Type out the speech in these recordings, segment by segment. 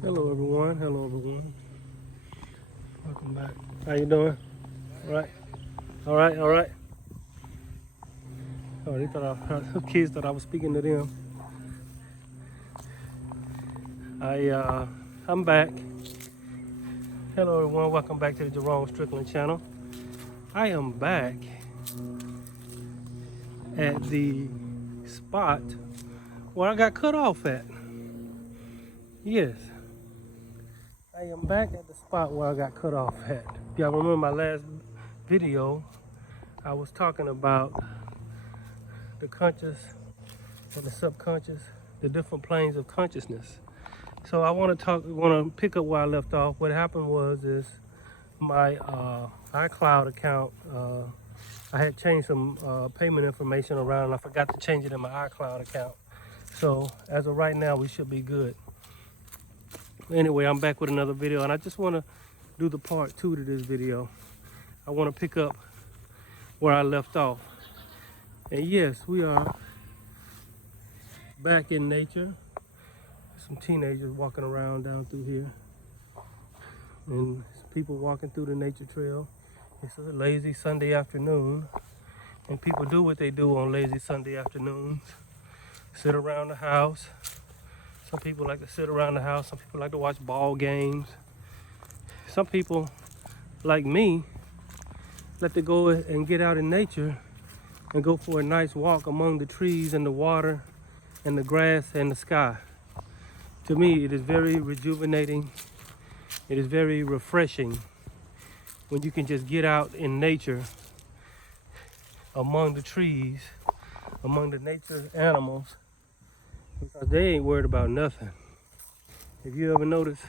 Hello everyone. Hello everyone. Welcome back. How you doing? All right. All right. All right. Oh, they thought the kids thought I was speaking to them. I'm back. Hello everyone. Welcome back to the Jerome Strickland channel. I am back at the spot where I got cut off at. Yes, I am back at the spot where I got cut off at. Y'all remember my last video? I was talking about the conscious and the subconscious, the different planes of consciousness. So I want to pick up where I left off. What happened is my iCloud account, I had changed some payment information around and I forgot to change it in my iCloud account. So as of right now, we should be good. Anyway, I'm back with another video and I just want to do the part 2 to this video. I want to pick up where I left off. And yes, we are back in nature. Some teenagers walking around down through here. And people walking through the nature trail. It's a lazy Sunday afternoon. And people do what they do on lazy Sunday afternoons. Sit around the house. Some people like to sit around the house. Some people like to watch ball games. Some people, like me, like to go and get out in nature and go for a nice walk among the trees and the water and the grass and the sky. To me, it is very rejuvenating. It is very refreshing when you can just get out in nature among the trees, among the nature animals, because they ain't worried about nothing. If you ever notice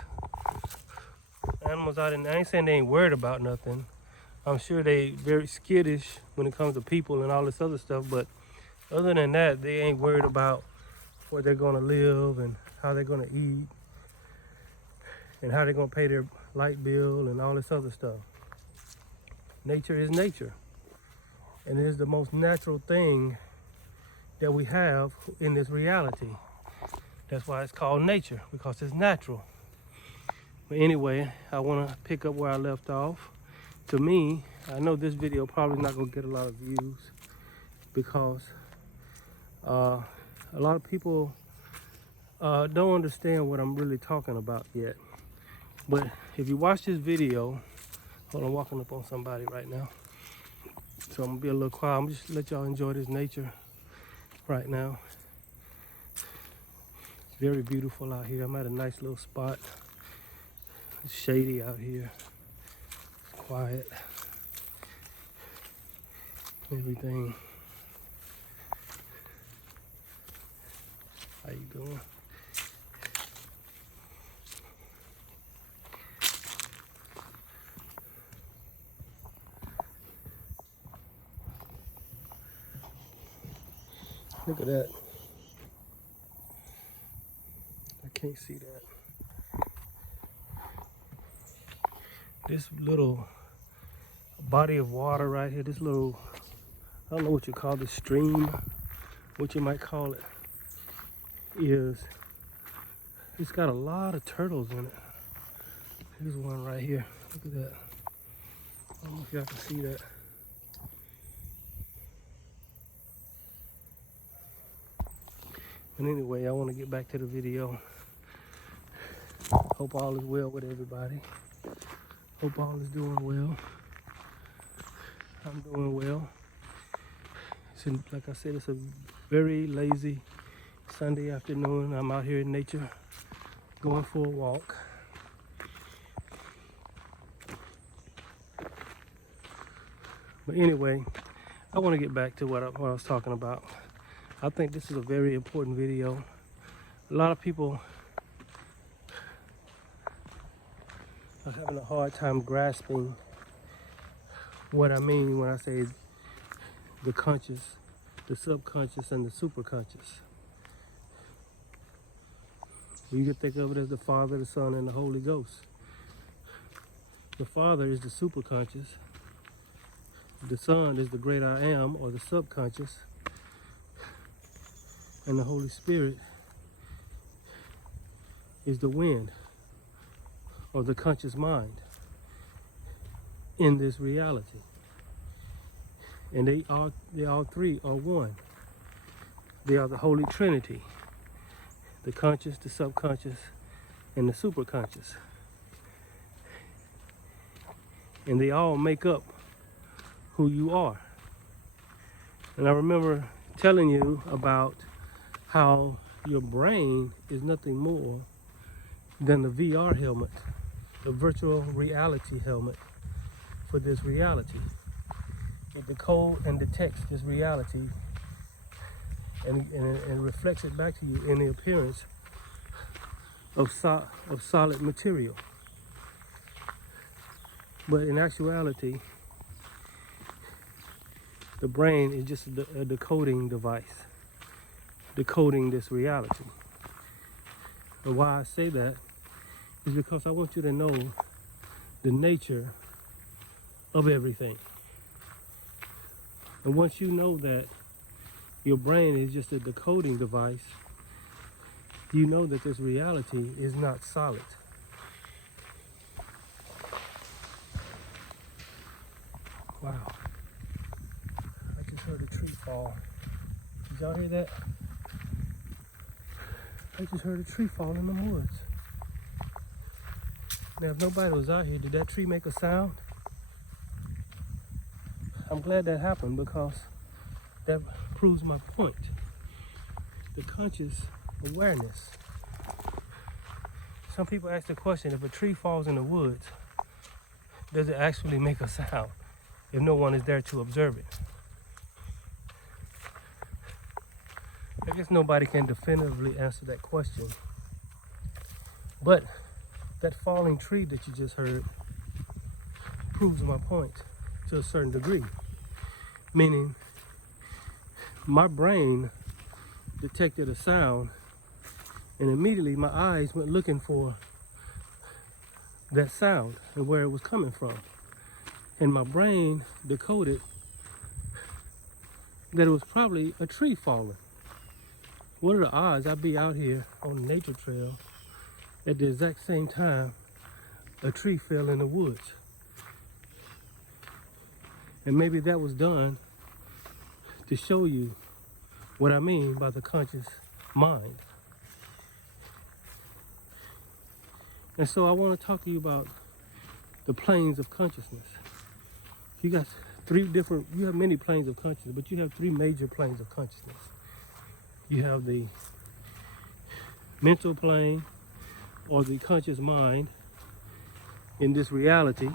animals out in, I ain't saying they ain't worried about nothing. I'm sure they very skittish when it comes to people and all this other stuff, but other than that, they ain't worried about where they're gonna live and how they're gonna eat and how they're gonna pay their light bill and all this other stuff. Nature is nature. And it is the most natural thing that we have in this reality. That's why it's called nature, because it's natural. But anyway, I want to pick up where I left off. To me, I know this video probably not going to get a lot of views because a lot of people don't understand what I'm really talking about yet. But if you watch this video, hold on, I'm walking up on somebody right now. So I'm gonna be a little quiet. I'm just let y'all enjoy this nature right now. It's very beautiful out here. I'm at a nice little spot. It's shady out here. It's quiet. Everything. How you doing? Look at that. I can't see that. This little body of water right here, this little, I don't know what you call this stream, what you might call it, it's got a lot of turtles in it. Here's one right here. Look at that. I don't know if y'all can see that. But anyway, I want to get back to the video. Hope all is well with everybody. Hope all is doing well. I'm doing well. Like I said, it's a very lazy Sunday afternoon. I'm out here in nature, going for a walk. But anyway, I want to get back to what I was talking about. I think this is a very important video. A lot of people are having a hard time grasping what I mean when I say the conscious, the subconscious, and the superconscious. You can think of it as the Father, the Son, and the Holy Ghost. The Father is the superconscious. The Son is the great I am, or the subconscious. And the Holy Spirit is the wind, or the conscious mind in this reality. And they all three are one. They are the Holy Trinity: the conscious, the subconscious, and the superconscious. And they all make up who you are. And I remember telling you about how your brain is nothing more than the VR helmet, the virtual reality helmet for this reality. It decodes and detects this reality and reflects it back to you in the appearance of solid material. But in actuality, the brain is just a decoding device, decoding this reality. And why I say that is because I want you to know the nature of everything. And once you know that your brain is just a decoding device, you know that this reality is not solid. Wow. I just heard a tree fall. Did y'all hear that? I just heard a tree fall in the woods. Now, if nobody was out here, did that tree make a sound? I'm glad that happened because that proves my point. The conscious awareness. Some people ask the question, if a tree falls in the woods, does it actually make a sound if no one is there to observe it? I guess nobody can definitively answer that question. But that falling tree that you just heard proves my point to a certain degree. Meaning, my brain detected a sound and immediately my eyes went looking for that sound and where it was coming from. And my brain decoded that it was probably a tree falling. What are the odds I'd be out here on a nature trail at the exact same time a tree fell in the woods? And maybe that was done to show you what I mean by the conscious mind. And so I want to talk to you about the planes of consciousness. You got you have many planes of consciousness, but you have three major planes of consciousness. You have the mental plane, or the conscious mind in this reality.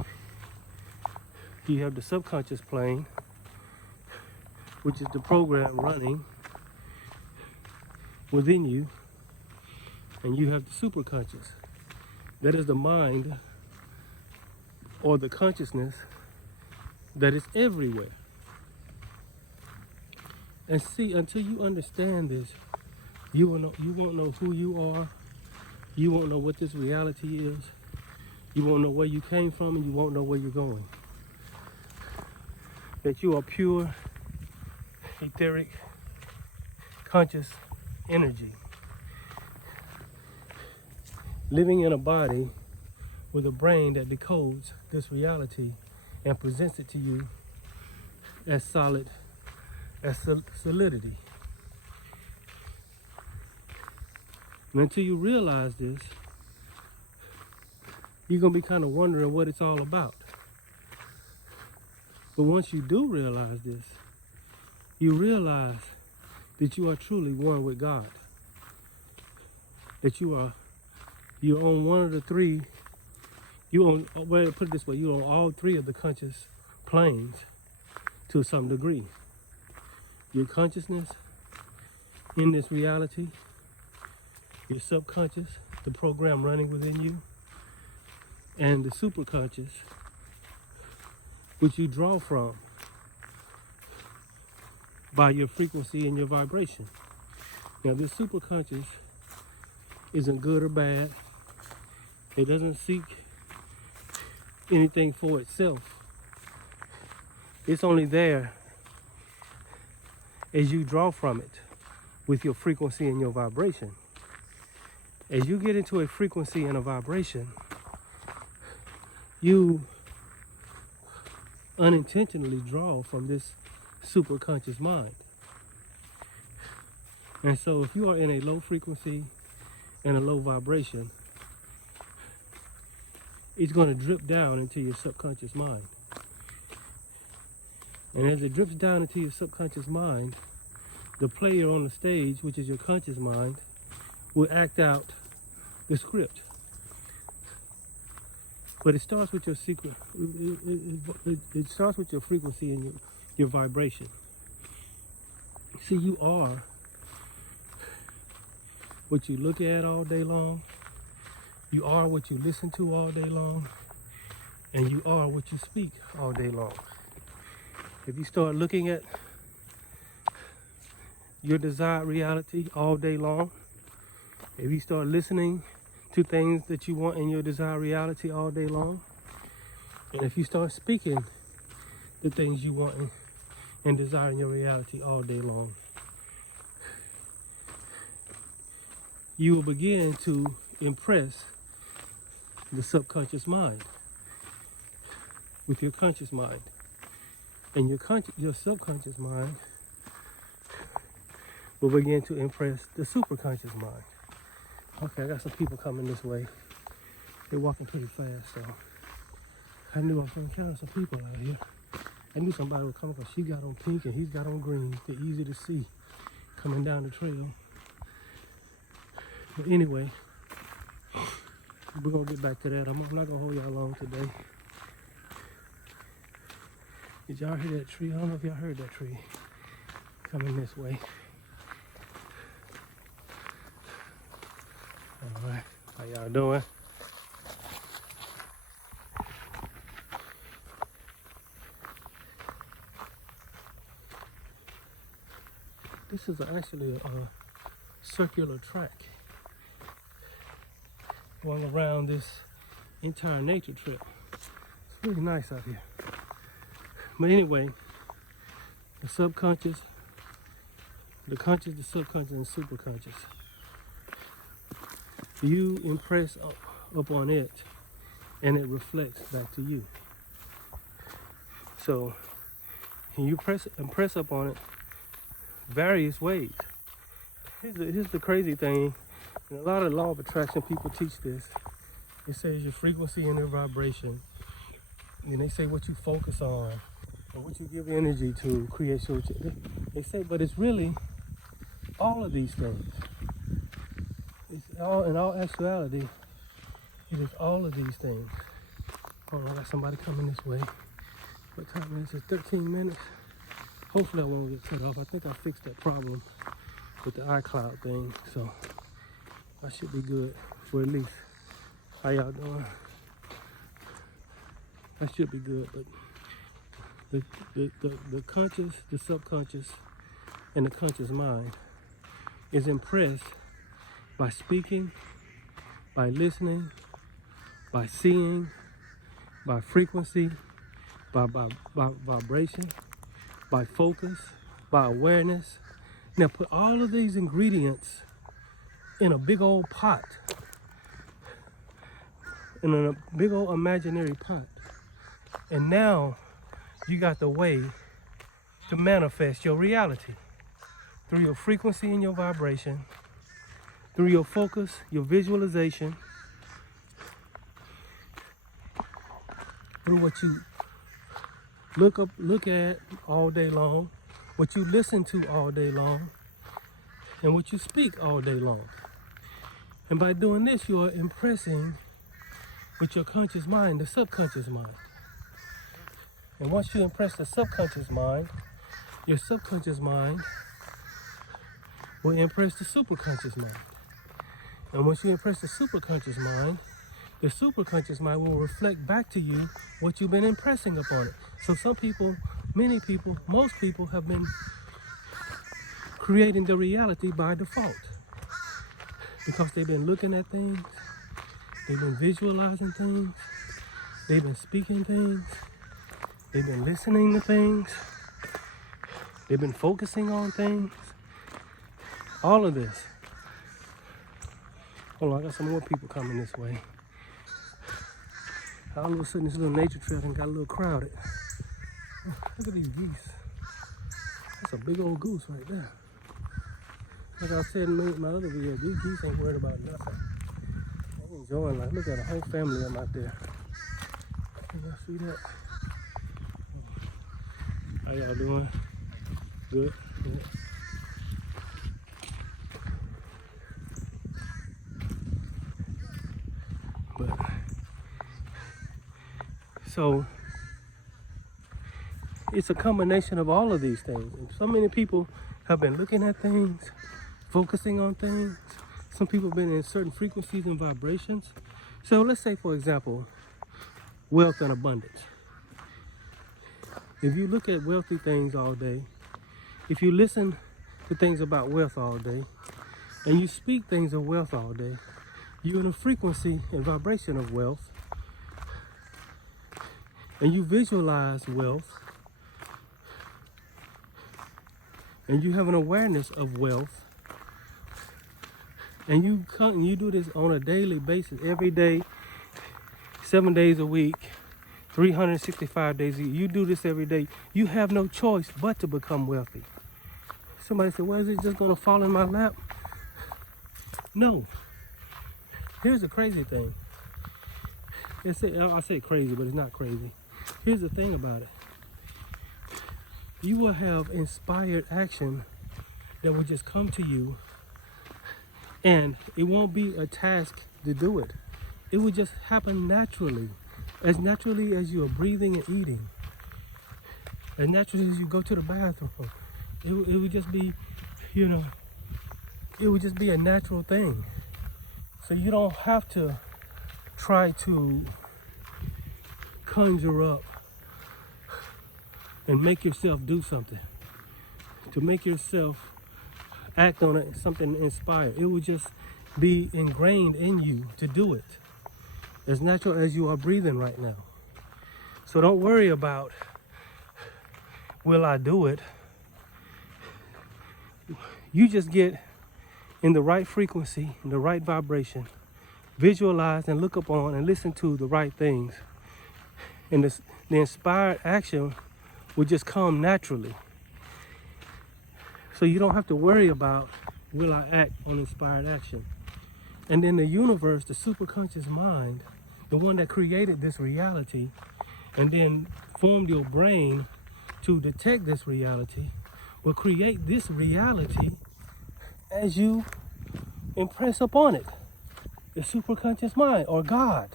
You have the subconscious plane, which is the program running within you. And you have the superconscious. That is the mind or the consciousness that is everywhere. And see, until you understand this, you won't know who you are. You won't know what this reality is. You won't know where you came from, and you won't know where you're going. That you are pure, etheric, conscious energy, living in a body with a brain that decodes this reality and presents it to you as solid, as solidity. And until you realize this, you're going to be kind of wondering what it's all about. But once you do realize this, you realize that you are truly one with God. That you're on one of the three, well, put it this way, you're on all three of the conscious planes to some degree. Your consciousness in this reality, your subconscious, the program running within you, and the superconscious, which you draw from by your frequency and your vibration. Now, this superconscious isn't good or bad. It doesn't seek anything for itself. It's only there as you draw from it with your frequency and your vibration. As you get into a frequency and a vibration, you unintentionally draw from this superconscious mind. And so if you are in a low frequency and a low vibration, it's going to drip down into your subconscious mind. And as it drips down into your subconscious mind, the player on the stage, which is your conscious mind, will act out the script. But it starts with your secret. It starts with your frequency and your vibration. See, you are what you look at all day long. You are what you listen to all day long. And you are what you speak all day long. If you start looking at your desired reality all day long, if you start listening to things that you want in your desired reality all day long, and if you start speaking the things you want and desire in your reality all day long, you will begin to impress the subconscious mind with your conscious mind. And your subconscious mind will begin to impress the superconscious mind. Okay, I got some people coming this way. They're walking pretty fast, so I knew I was going to encounter some people out here. I knew somebody would come because she got on pink and he's got on green. They're easy to see coming down the trail. But anyway, we're going to get back to that. I'm not going to hold y'all long today. Did y'all hear that tree? I don't know if y'all heard that tree coming this way. All right, how y'all doing? This is actually a circular track going around this entire nature trip. It's really nice out here. But anyway, the subconscious, the conscious, the subconscious, and superconscious. You impress upon it, and it reflects back to you. So, you impress upon it various ways. Here's the crazy thing. And a lot of law of attraction people teach this. It says your frequency and your vibration. And they say what you focus on and what you give energy to creates your. They say, but it's really all of these things. It's all, in all actuality, it is all of these things. Hold on, I got somebody coming this way. What time is it? 13 minutes. Hopefully I won't get cut off. I think I fixed that problem with the iCloud thing, so I should be good for at least. How y'all doing? I should be good, but the conscious, the subconscious, and the conscious mind is impressed by speaking, by listening, by seeing, by frequency, by vibration, by focus, by awareness. Now put all of these ingredients in a big old pot, in a big old imaginary pot. And now you got the way to manifest your reality through your frequency and your vibration, through your focus, your visualization, through what you look at all day long, what you listen to all day long, and what you speak all day long. And by doing this, you are impressing with your conscious mind, the subconscious mind. And once you impress the subconscious mind, your subconscious mind will impress the superconscious mind. And once you impress the superconscious mind will reflect back to you what you've been impressing upon it. So some people, many people, most people have been creating the reality by default because they've been looking at things, they've been visualizing things, they've been speaking things, they've been listening to things, they've been focusing on things. All of this. Hold on, I got some more people coming this way. All of a sudden, this little nature trail and got a little crowded. Look at these geese. That's a big old goose right there. Like I said in my other video, these geese ain't worried about nothing. They enjoying life. Look at a whole family of them out there. Y'all see that? How y'all doing? Good? Yeah. But, so, it's a combination of all of these things. And so many people have been looking at things, focusing on things. Some people have been in certain frequencies and vibrations. So let's say, for example, wealth and abundance. If you look at wealthy things all day, if you listen to things about wealth all day, and you speak things of wealth all day, you're in a frequency and vibration of wealth, and you visualize wealth, and you have an awareness of wealth, and you do this on a daily basis, every day, 7 days a week, 365 days a year. You do this every day. You have no choice but to become wealthy. Somebody said, well, is it just gonna fall in my lap? No. Here's the crazy thing. I say crazy, but it's not crazy. Here's the thing about it. You will have inspired action that will just come to you, and it won't be a task to do it. It will just happen naturally as you are breathing and eating, as naturally as you go to the bathroom. It would just be, it would just be a natural thing. So you don't have to try to conjure up and make yourself do something, to make yourself act on it, something inspired. It will just be ingrained in you to do it, as natural as you are breathing right now. So don't worry about, will I do it? You just get in the right frequency, in the right vibration, visualize and look upon and listen to the right things. And the inspired action will just come naturally. So you don't have to worry about, will I act on inspired action? And then the universe, the superconscious mind, the one that created this reality and then formed your brain to detect this reality, will create this reality as you impress upon it. The superconscious mind, or God.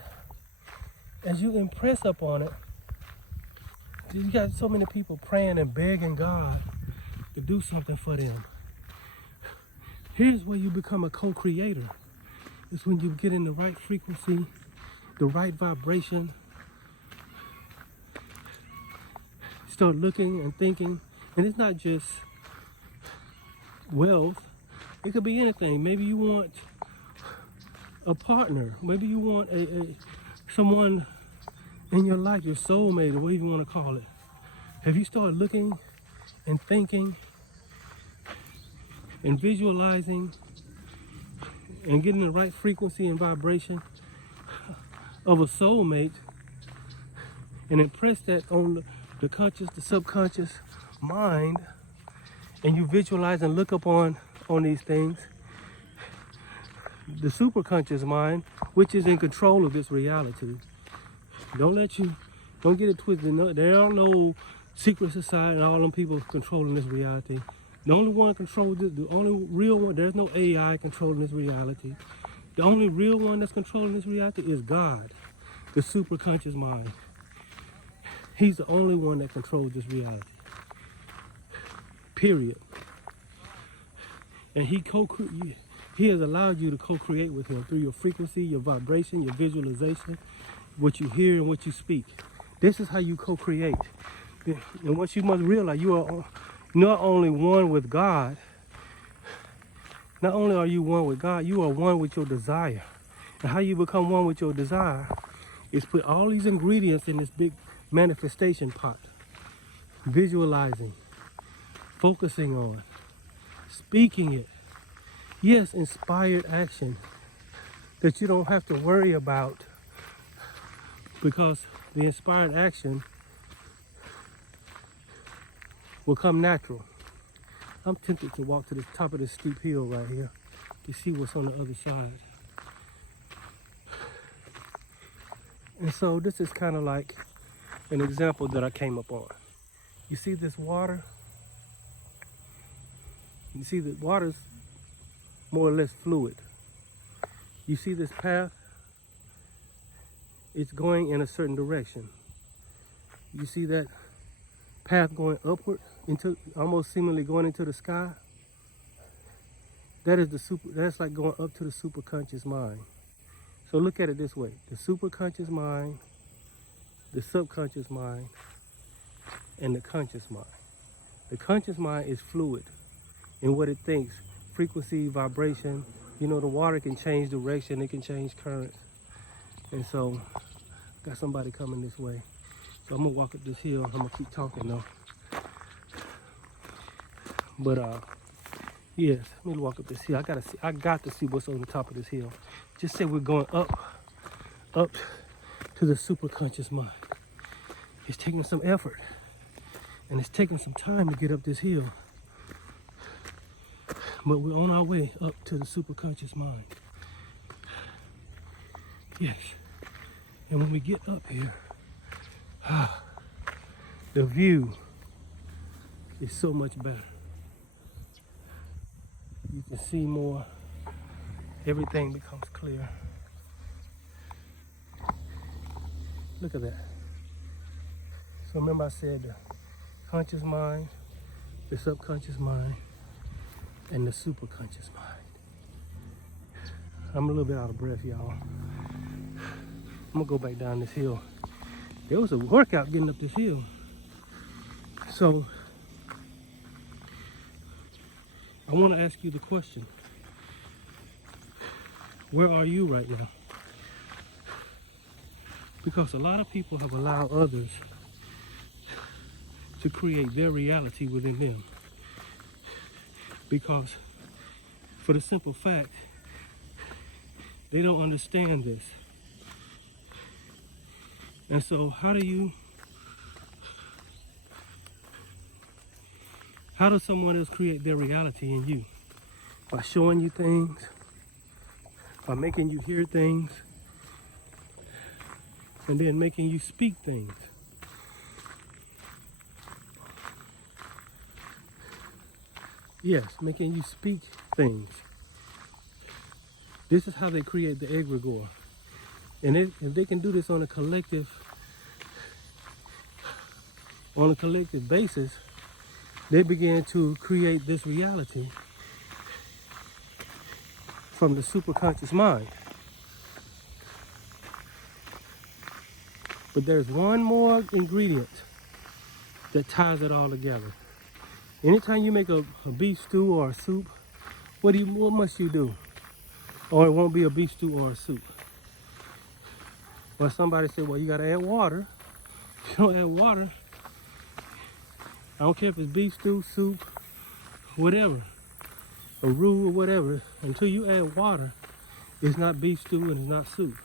As you impress upon it, you got so many people praying and begging God to do something for them. Here's where you become a co-creator. It's when you get in the right frequency, the right vibration, start looking and thinking. And it's not just wealth. It could be anything. Maybe you want a partner. Maybe you want someone in your life, your soulmate, or whatever you want to call it. Have you started looking and thinking and visualizing and getting the right frequency and vibration of a soulmate, and impress that on the conscious, the subconscious mind, and you visualize and look upon these things? The superconscious mind, which is in control of this reality. Don't get it twisted. No, there are no secret society and all them people controlling this reality. The only one controls it, the only real one, there's no AI controlling this reality. The only real one that's controlling this reality is God, the superconscious mind. He's the only one that controls this reality. Period. And he has allowed you to co-create with him through your frequency, your vibration, your visualization, what you hear and what you speak. This is how you co-create. And what you must realize, you are not only one with God, not only are you one with God, you are one with your desire. And how you become one with your desire is put all these ingredients in this big manifestation pot. Visualizing, focusing on, speaking it. Yes, inspired action that you don't have to worry about because the inspired action will come natural. I'm tempted to walk to the top of this steep hill right here to see what's on the other side. And so this is kind of like an example that I came up on. You see this water? You see the water's more or less fluid. You see this path? It's going in a certain direction. You see that path going upward into almost seemingly going into the sky? That's like going up to the superconscious mind. So look at it this way. The superconscious mind, the subconscious mind, and the conscious mind. The conscious mind is fluid in what it thinks. Frequency, vibration. You know, the water can change direction, it can change current. And so, got somebody coming this way. So I'm gonna walk up this hill. I'm gonna keep talking though. But yes, let me walk up this hill. I got to see what's on the top of this hill. Just say we're going up to the superconscious mind. It's taking some effort, and it's taking some time to get up this hill. But we're on our way up to the superconscious mind. Yes. And when we get up here, the view is so much better. You can see more. Everything becomes clear. Look at that. So remember I said the conscious mind, the subconscious mind, and the superconscious mind. I'm a little bit out of breath, y'all. I'm gonna go back down this hill. There was a workout getting up this hill. So I want to ask you the question, where are you right now? Because a lot of people have allowed others to create their reality within them. Because for the simple fact, they don't understand this. And so how does someone else create their reality in you? By showing you things, by making you hear things, and then making you speak things. Yes, making you speak things. This is how they create the egregore. And if they can do this on a collective basis, they begin to create this reality from the superconscious mind. But there's one more ingredient that ties it all together. Anytime you make a beef stew or a soup, what must you do? Or it won't be a beef stew or a soup. Well, somebody said, well, you gotta add water. If you don't add water, I don't care if it's beef stew, soup, whatever, a roux or whatever, until you add water, it's not beef stew and it's not soup,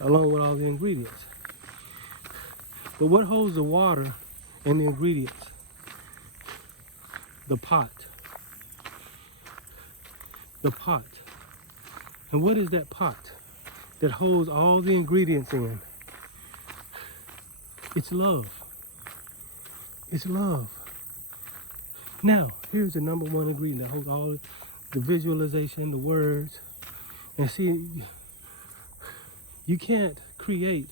along with all the ingredients. But what holds the water and the ingredients? The pot. The pot. And what is that pot that holds all the ingredients in? It's love. It's love. Now, here's the number one ingredient that holds all the visualization, the words. And see, you can't create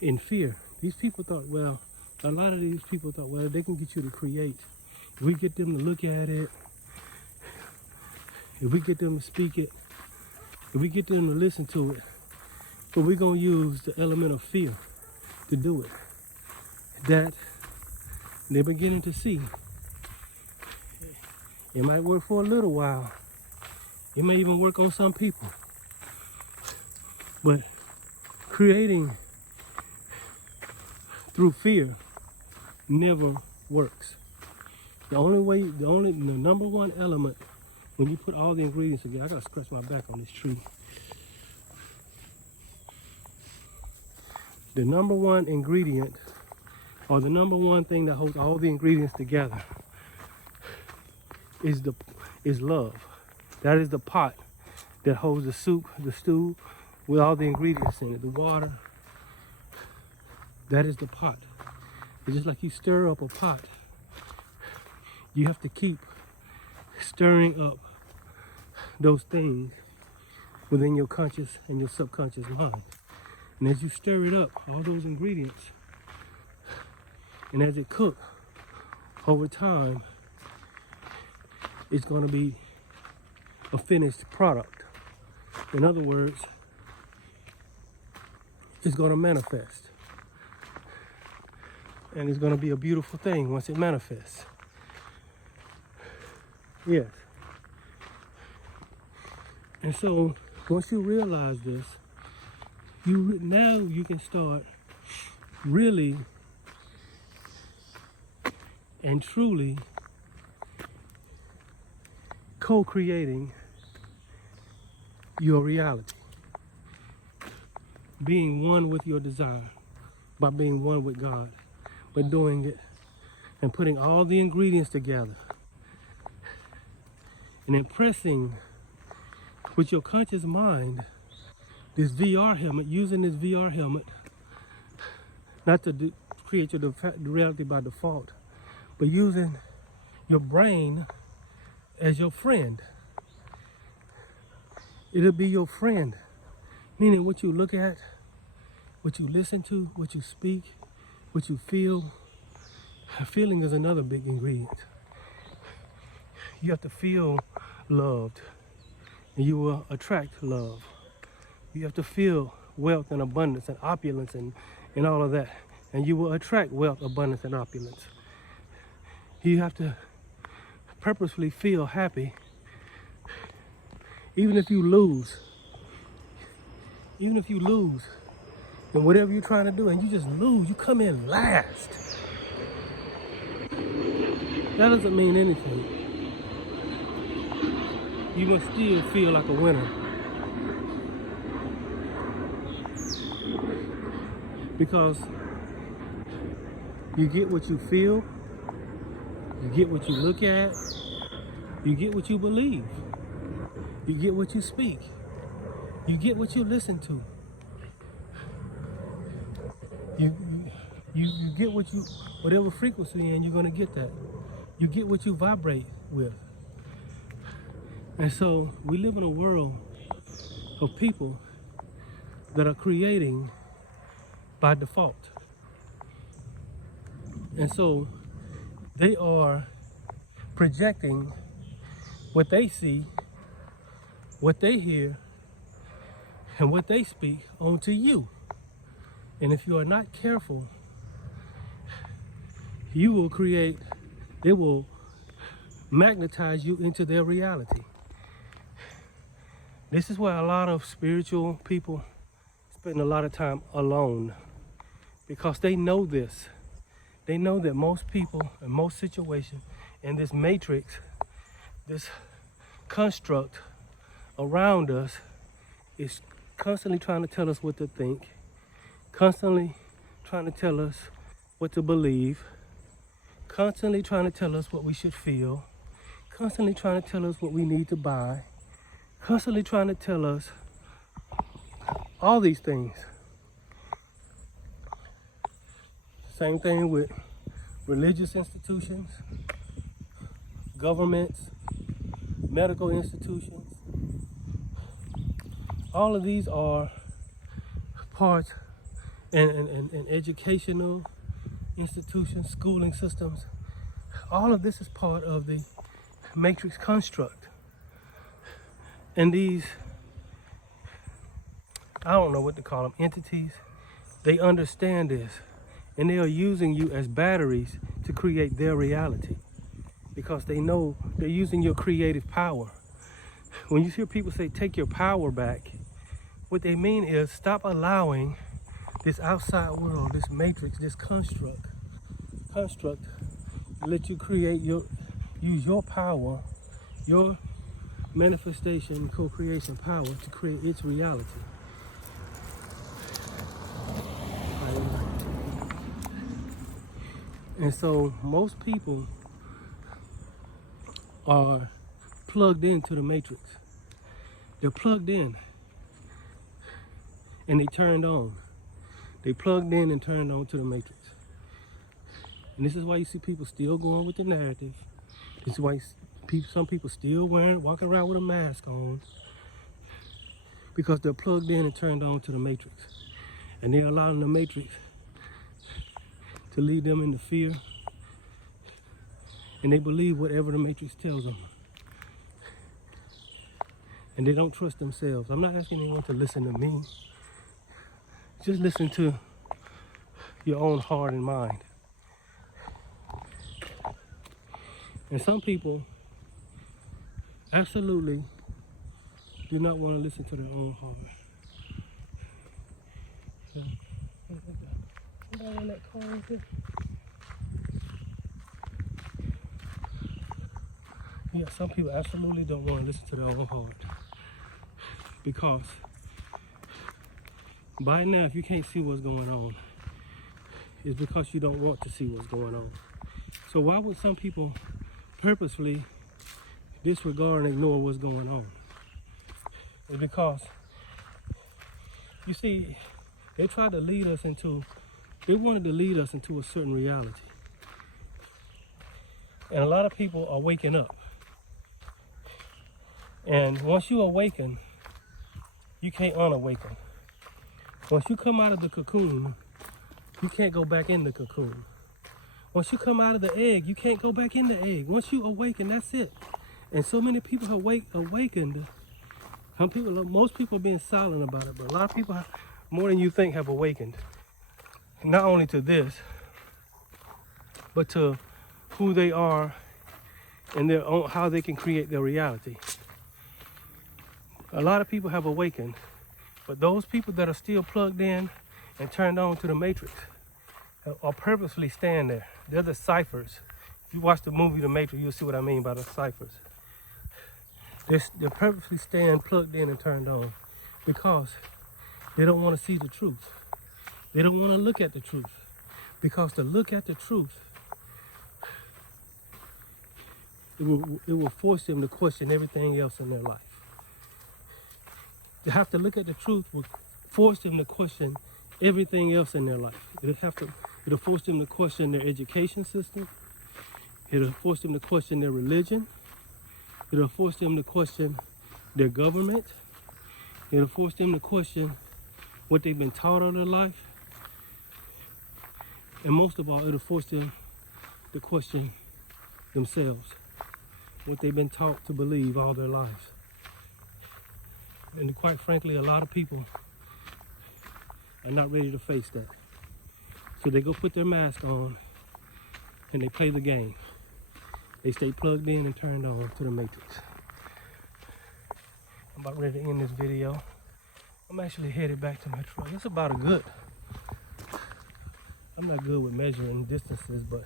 in fear. These people thought, well, a lot of these people thought, well, they can get you to create. If we get them to look at it, if we get them to speak it, if we get them to listen to it, but we're going to use the element of fear to do it. That they're beginning to see. It might work for a little while. It may even work on some people. But creating through fear never works. The number one element when you put all the ingredients together, I gotta scratch my back on this tree. The number one ingredient, or the number one thing that holds all the ingredients together, is love. That is the pot that holds the soup, the stew, with all the ingredients in it, the water. That is the pot. It's just like you stir up a pot. You have to keep stirring up those things within your conscious and your subconscious mind. And as you stir it up, all those ingredients, and as it cooks over time, it's going to be a finished product. In other words, it's going to manifest. And it's going to be a beautiful thing once it manifests. Yes. And so once you realize this, now you can start really and truly co-creating your reality. Being one with your desire, by being one with God, by doing it and putting all the ingredients together and impressing with your conscious mind this VR helmet, using this VR helmet, not to create your reality by default, but using your brain as your friend. It'll be your friend, meaning what you look at, what you listen to, what you speak, what you feel. Feeling is another big ingredient. You have to feel loved, and you will attract love. You have to feel wealth and abundance and opulence and all of that, and you will attract wealth, abundance, and opulence. You have to purposefully feel happy, even if you lose. Even if you lose in whatever you're trying to do, and you just lose, you come in last. That doesn't mean anything. You must still feel like a winner. Because you get what you feel, you get what you look at, you get what you believe, you get what you speak, you get what you listen to. You get whatever frequency, and you're gonna get that. You get what you vibrate with. And so we live in a world of people that are creating by default. And so they are projecting what they see, what they hear, and what they speak onto you. And if you are not careful, you will create, they will magnetize you into their reality. This is why a lot of spiritual people spend a lot of time alone, because they know this. They know that most people in most situations in this matrix, this construct around us, is constantly trying to tell us what to think, constantly trying to tell us what to believe, constantly trying to tell us what we should feel, constantly trying to tell us what we need to buy, constantly trying to tell us all these things. Same thing with religious institutions, governments, medical institutions. All of these are parts and educational institutions, schooling systems. All of this is part of the matrix construct. And these, I don't know what to call them, entities, they understand this, and they are using you as batteries to create their reality, because they know they're using your creative power. When you hear people say, take your power back, what they mean is stop allowing this outside world, this matrix, this construct, let you create use your power, your manifestation, co-creation power to create its reality. And so most people are plugged into the matrix. They're plugged in and they turned on. They plugged in and turned on to the matrix. And this is why you see people still going with the narrative. This is why some people still walking around with a mask on, because they're plugged in and turned on to the matrix. And they're allowing the matrix to lead them into fear. And they believe whatever the matrix tells them. And they don't trust themselves. I'm not asking anyone to listen to me. Just listen to your own heart and mind. And some people absolutely do not want to listen to their own heart. So, anybody in that car right there? Yeah, some people absolutely don't want to listen to their own heart. Because by now, if you can't see what's going on, it's because you don't want to see what's going on. So why would some people purposefully disregard and ignore what's going on? It's because, you see, they wanted to lead us into a certain reality. And a lot of people are waking up. And once you awaken, you can't unawaken. Once you come out of the cocoon, you can't go back in the cocoon. Once you come out of the egg, you can't go back in the egg. Once you awaken, that's it. And so many people have awakened. Most people are being silent about it, but a lot of people, more than you think, have awakened. Not only to this, but to who they are and their own, how they can create their reality. A lot of people have awakened, but those people that are still plugged in and turned on to the matrix are purposely staying there. They're the ciphers. If you watch the movie The Matrix, you'll see what I mean by the ciphers. They're purposely staying plugged in and turned on because they don't want to see the truth. They don't want to look at the truth, because to look at the truth, it will force them to question everything else in their life. To have to look at the truth will force them to question everything else in their life. It'll force them to question their education system. It'll force them to question their religion. It'll force them to question their government. It'll force them to question what they've been taught all their life. And most of all, it'll force them to question themselves, what they've been taught to believe all their lives. And quite frankly, a lot of people are not ready to face that. So they go put their mask on and they play the game. They stay plugged in and turned on to the matrix. I'm about ready to end this video. I'm actually headed back to my truck. It's about I'm not good with measuring distances, but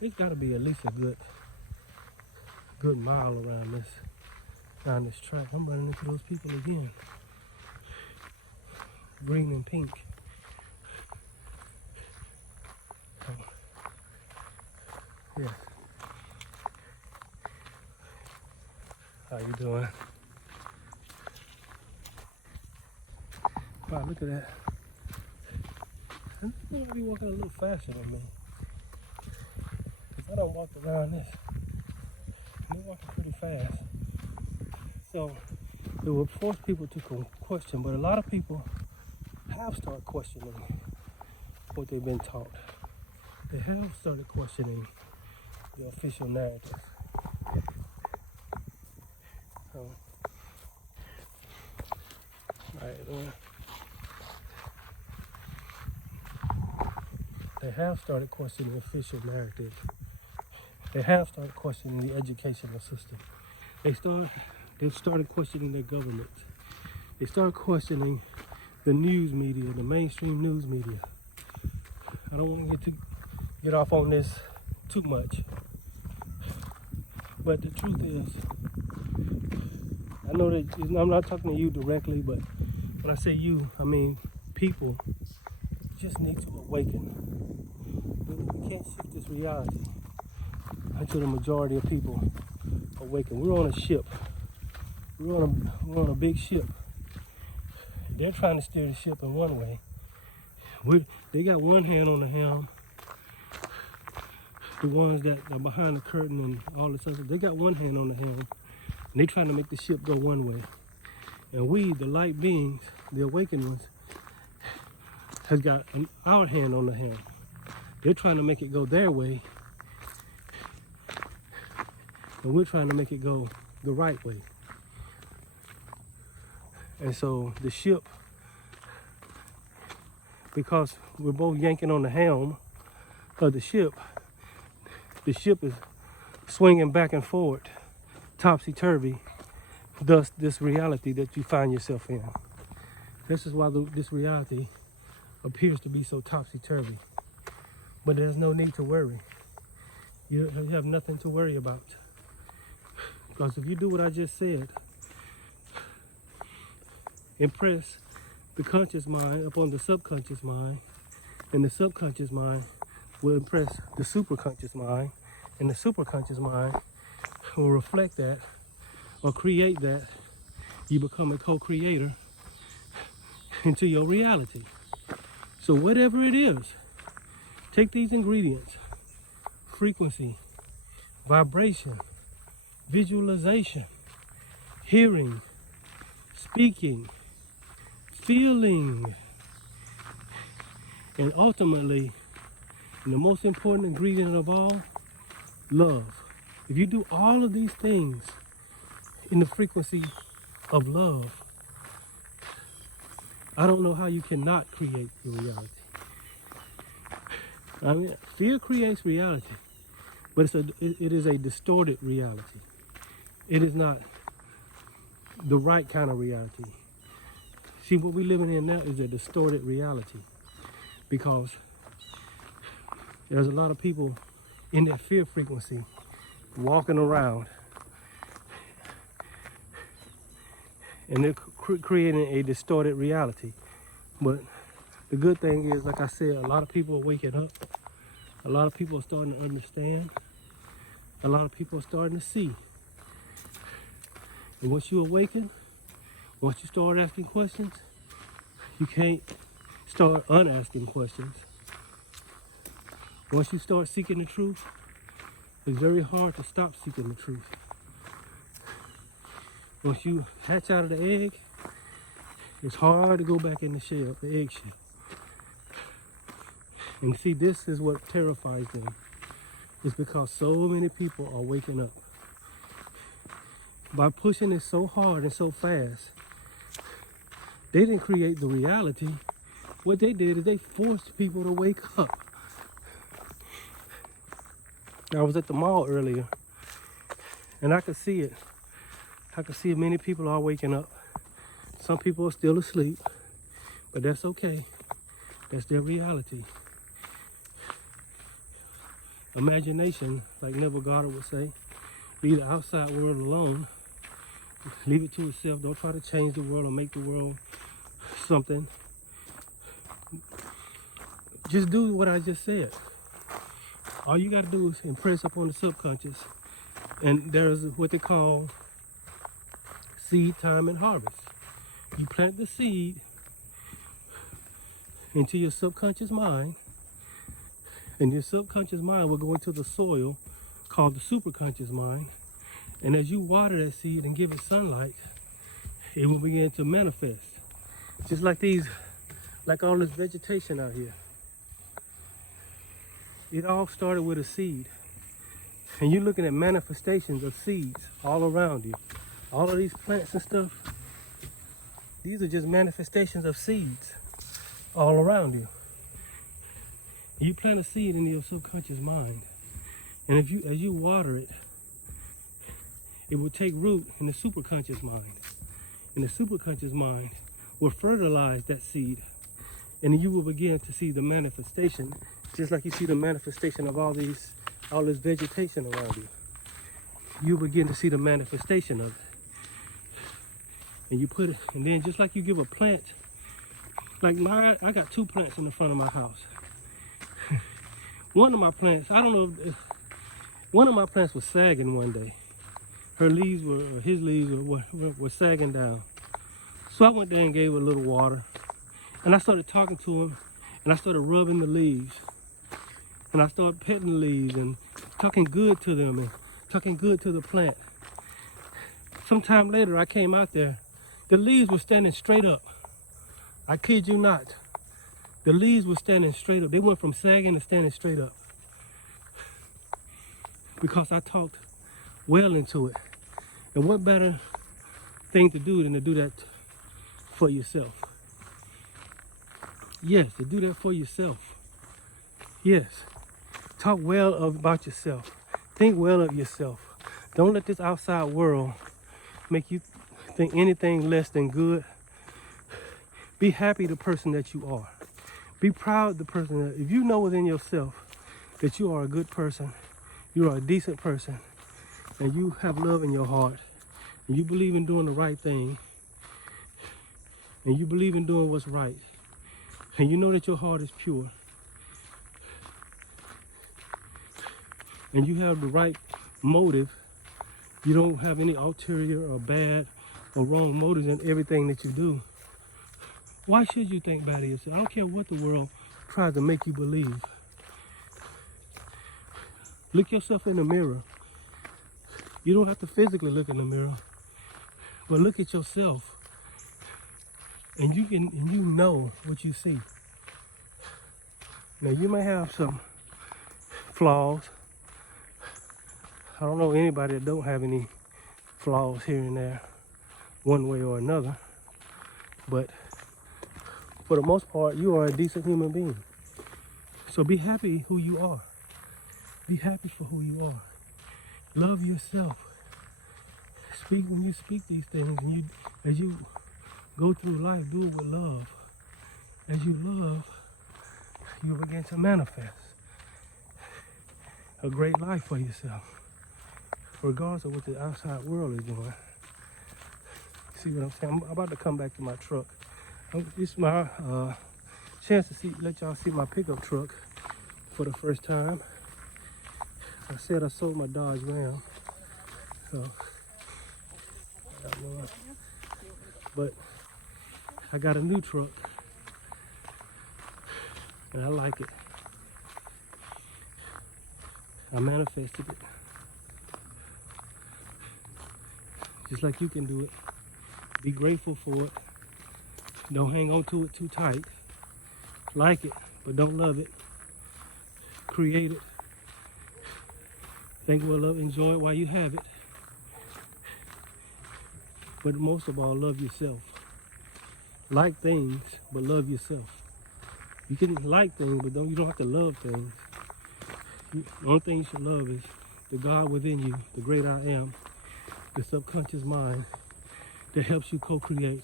it's gotta be at least a good mile around this track. I'm running into those people again. Green and pink. Oh. Yes. How you doing? Wow, look at that. You gotta be walking a little faster than me. Cause I don't walk around this. I'm walking pretty fast. So it will force people to question, but a lot of people have started questioning what they've been taught. They have started questioning the official narrative. So, they have started questioning the official narrative. They have started questioning the educational system. They've started questioning their government. They started questioning the news media, the mainstream news media. I don't want to get off on this too much. But the truth is, I know that I'm not talking to you directly, but when I say you, I mean people, just need to awaken. We can't shift this reality until the majority of people awaken. We're on a ship. We're on a big ship. They're trying to steer the ship in one way. They got one hand on the helm. The ones that are behind the curtain and all this other, they got one hand on the helm. And they trying to make the ship go one way. And we, the light beings, the awakened ones, has got our hand on the helm. They're trying to make it go their way. And we're trying to make it go the right way. And so the ship, because we're both yanking on the helm of the ship is swinging back and forth, topsy-turvy, thus this reality that you find yourself in. This is why this reality appears to be so topsy-turvy. But there's no need to worry. You have nothing to worry about. Because if you do what I just said, impress the conscious mind upon the subconscious mind, and the subconscious mind will impress the superconscious mind, and the superconscious mind will reflect that or create that. You become a co-creator into your reality. So whatever it is, take these ingredients: frequency, vibration, visualization, hearing, speaking, feeling, and ultimately, and the most important ingredient of all, love. If you do all of these things in the frequency of love, I don't know how you cannot create your reality. I mean, fear creates reality, but it is a distorted reality. It is not the right kind of reality. See, what we're living in now is a distorted reality, because there's a lot of people in that fear frequency walking around, and they're creating a distorted reality. But the good thing is, like I said, a lot of people are waking up. A lot of people are starting to understand. A lot of people are starting to see. And once you awaken, once you start asking questions, you can't start unasking questions. Once you start seeking the truth, it's very hard to stop seeking the truth. Once you hatch out of the egg, it's hard to go back in the shell, the eggshell. And see, this is what terrifies them. It's because so many people are waking up. By pushing it so hard and so fast, they didn't create the reality. What they did is they forced people to wake up. I was at the mall earlier, and I could see it. I could see many people are waking up. Some people are still asleep, but that's okay. That's their reality. Imagination, like Neville Goddard would say, leave the outside world alone. Leave it to itself. Don't try to change the world or make the world something. Just do what I just said. All you got to do is impress upon the subconscious. And there's what they call seed time and harvest. You plant the seed into your subconscious mind, and your subconscious mind will go into the soil called the superconscious mind. And as you water that seed and give it sunlight, it will begin to manifest. Just like all this vegetation out here. It all started with a seed. And you're looking at manifestations of seeds all around you. All of these plants and stuff, these are just manifestations of seeds all around you. You plant a seed in your subconscious mind. And as you water it, it will take root in the superconscious mind. And the superconscious mind will fertilize that seed. And you will begin to see the manifestation, just like you see the manifestation of all this vegetation around you. You begin to see the manifestation of it. And you put it, and then just like you give a plant Like I got 2 plants in the front of my house. One of my plants, I don't know if one of my plants was sagging one day. His leaves were sagging down. So I went there and gave it a little water. And I started talking to him, and I started rubbing the leaves. And I started petting the leaves and talking good to them and talking good to the plant. Sometime later, I came out there. The leaves were standing straight up. I kid you not. The leaves were standing straight up. They went from sagging to standing straight up. Because I talked well into it. And what better thing to do than to do that for yourself? Yes, to do that for yourself. Yes. Talk well about yourself. Think well of yourself. Don't let this outside world make you think anything less than good. Be happy the person that you are. Be proud of the person that, if you know within yourself that you are a good person, you are a decent person, and you have love in your heart, and you believe in doing the right thing, and you believe in doing what's right, and you know that your heart is pure, and you have the right motive, you don't have any ulterior or bad or wrong motives in everything that you do, why should you think bad of yourself? I don't care what the world tries to make you believe. Look yourself in the mirror. You don't have to physically look in the mirror, but look at yourself, and you know what you see. Now you may have some flaws. I don't know anybody that don't have any flaws here and there, one way or another, but for the most part, you are a decent human being. So be happy who you are. Be happy for who you are. Love yourself. Speak when you speak these things, and as you go through life, do it with love. As you love, you begin to manifest a great life for yourself, regardless of what the outside world is doing. See what I'm saying? I'm about to come back to my truck. This is my chance to let y'all see my pickup truck for the first time. I said I sold my Dodge Ram, so but I got a new truck, and I like it. I manifested it, just like you can do it. Be grateful for it. Don't hang on to it too tight. Like it, but don't love it. Create it. Think well of it, enjoy it while you have it. But most of all, love yourself. Like things, but love yourself. You can like things, but you don't have to love things. The only thing you should love is the God within you, the great I am, the subconscious mind that helps you co-create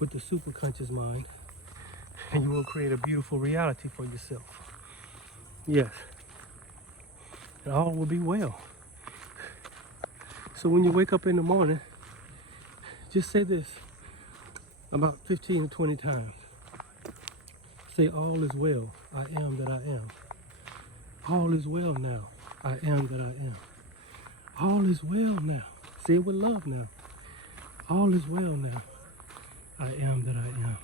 with the superconscious mind, and you will create a beautiful reality for yourself. Yes. And all will be well. So when you wake up in the morning, just say this about 15 to 20 times. Say, all is well, I am that I am. All is well now, I am that I am. All is well now. Say it with love now. All is well now, I am that I am.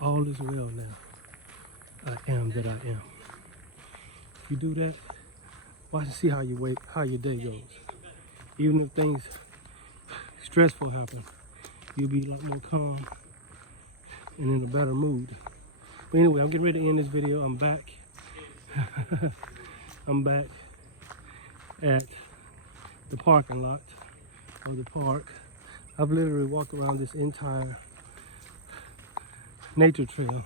All is well now, I am that I am. If you do that, watch and see how your day goes. Even if things stressful happen, you'll be a lot more calm and in a better mood. But anyway, I'm getting ready to end this video. I'm back. I'm back at the parking lot of the park. I've literally walked around this entire nature trail.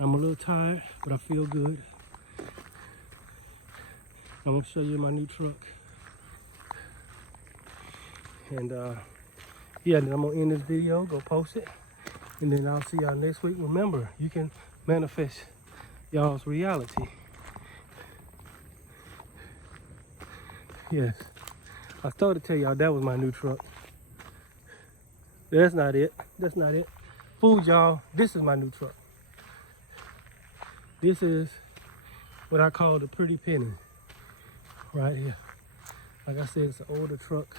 I'm a little tired, but I feel good. I'm gonna show you my new truck. And yeah, then I'm gonna end this video, go post it, and then I'll see y'all next week. Remember, you can manifest y'all's reality. Yes, I started to tell y'all that was my new truck. That's not it. That's not it. fooled y'all. This is my new truck. This is what I call the Pretty Penny right here. Like I said, it's an older truck.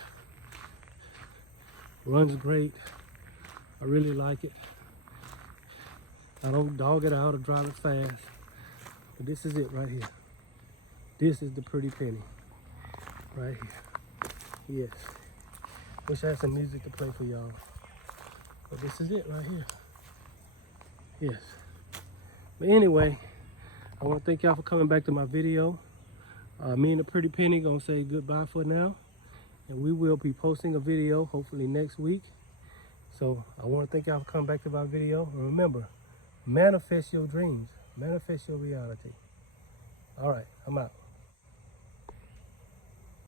Runs great. I really like it. I don't dog it out or drive it fast. But this is it right here. This is the Pretty Penny right here. Yes. Wish I had some music to play for y'all. But this is it right here. Yes. But anyway, I want to thank y'all for coming back to my video. Me and the Pretty Penny gonna say goodbye for now. And we will be posting a video hopefully next week. So I want to thank y'all for coming back to my video. And remember, manifest your dreams. Manifest your reality. All right, I'm out.